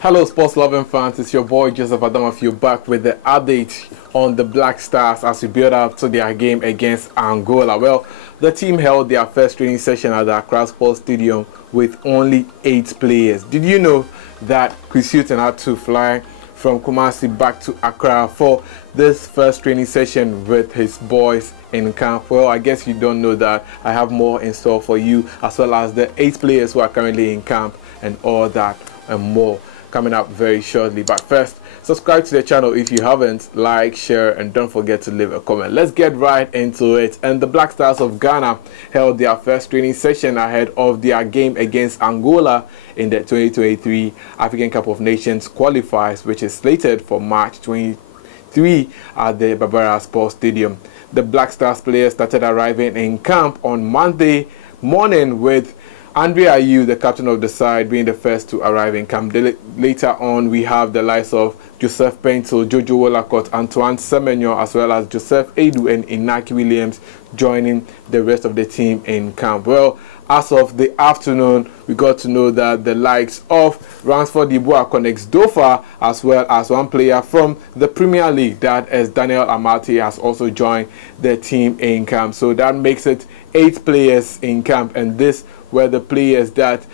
Hello, sports loving fans. It's your boy Joseph Adamafio back with the update on the Black Stars as we build up to their game against Angola. Well, the team held their first training session at the Accra Sports Stadium with only 8 players. Did you know that Hughton had to fly from Kumasi back to Accra for this first training session with his boys in camp? Well, I guess you don't know that. I have more in store for you, as well as the 8 players who are currently in camp and all that and more coming up very shortly. But first, subscribe to the channel if you haven't, like, share, and don't forget to leave a comment. Let's get right into it. And the Black Stars of Ghana held their first training session ahead of their game against Angola in the 2023 African Cup of Nations qualifiers, which is slated for March 23 at the Barbara Sports Stadium. The Black Stars players started arriving in camp on Monday morning, with Andre Ayew, the captain of the side, being the first to arrive in camp. Later on, we have the likes of Joseph Paintel, Jojo Wolacott, Antoine Semenyo, as well as Joseph Edu and Inaki Williams joining the rest of the team in camp. Well, as of the afternoon, we got to know that the likes of Ransford Yeboah Connex Dofa, as well as one player from the Premier League, that is Daniel Amati, has also joined the team in camp. So that makes it 8 players in camp, and this were the players that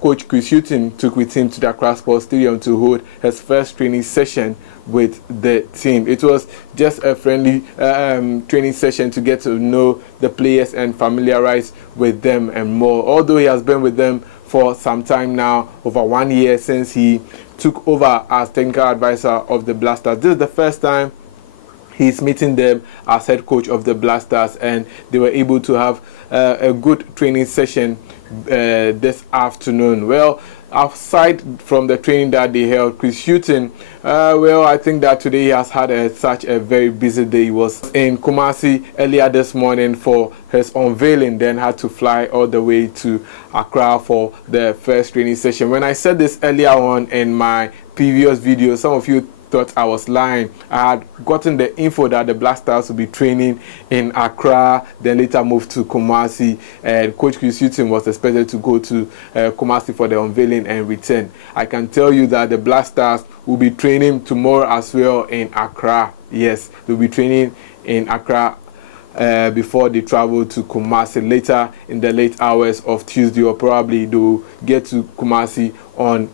Coach Chris Hughton took with him to the Accra Sports Stadium to hold his first training session with the team. It was just a friendly training session to get to know the players and familiarize with them and more. Although he has been with them for some time now, over 1 year since he took over as technical advisor of the Blasters. This is the first time he's meeting them as head coach of the Blasters, and they were able to have a good training session this afternoon. Well, aside from the training that they held, Chris Hughton, well, I think that today he has had such a very busy day. He was in Kumasi earlier this morning for his unveiling, then had to fly all the way to Accra for the first training session. When I said this earlier on in my previous video, some of you thought I was lying. I had gotten the info that the Black Stars would be training in Accra, then later moved to Kumasi, and Coach Chris Hughton was expected to go to Kumasi for the unveiling and return. I can tell you that the Black Stars will be training tomorrow as well in Accra. Yes, they'll be training in Accra before they travel to Kumasi later in the late hours of Tuesday, or probably they'll get to Kumasi on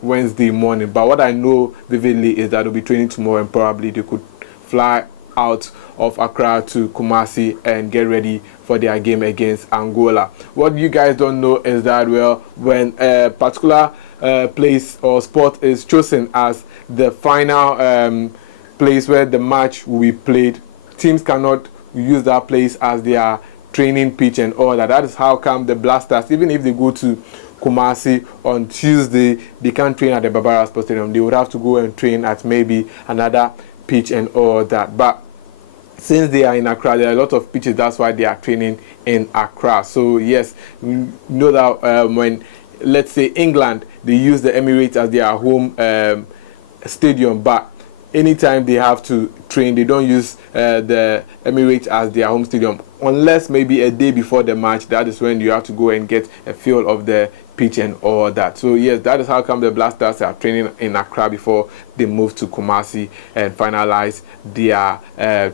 Wednesday morning. But what I know vividly is that they'll be training tomorrow, and probably they could fly out of Accra to Kumasi and get ready for their game against Angola. What you guys don't know is that, well, when a particular place or spot is chosen as the final place where the match will be played, teams cannot use that place as their training pitch and all that. That is how come the Blasters, even if they go to Kumasi on Tuesday, they can't train at the Barbara Sports Stadium. They would have to go and train at maybe another pitch and all that. But since they are in Accra, there are a lot of pitches. That's why they are training in Accra. So yes, we know that when, let's say, England, they use the Emirates as their home stadium, but anytime they have to train, they don't use the Emirates as their home stadium, unless maybe a day before the match. That is when you have to go and get a feel of the pitch and all that. So yes, that is how come the Blasters are training in Accra before they move to Kumasi and finalize their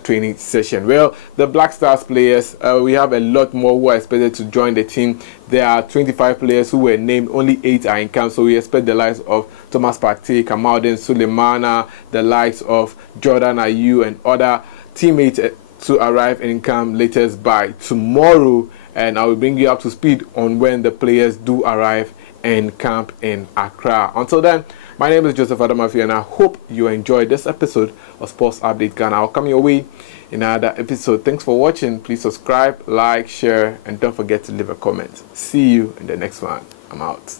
training session. Well, the Black Stars players, we have a lot more who are expected to join the team. There are 25 players who were named, only 8 are in camp, so we expect the likes of Thomas Partey, Kamaldeen Sulemana, the likes of Jordan Ayew and other teammates to arrive in camp latest by tomorrow, and I will bring you up to speed on when the players do arrive in camp in Accra. Until then, my name is Joseph Adamafio, and I hope you enjoyed this episode of Sports Update Ghana. I'll come your way in another episode. Thanks for watching. Please subscribe, like, share, and don't forget to leave a comment. See you in the next one. I'm out.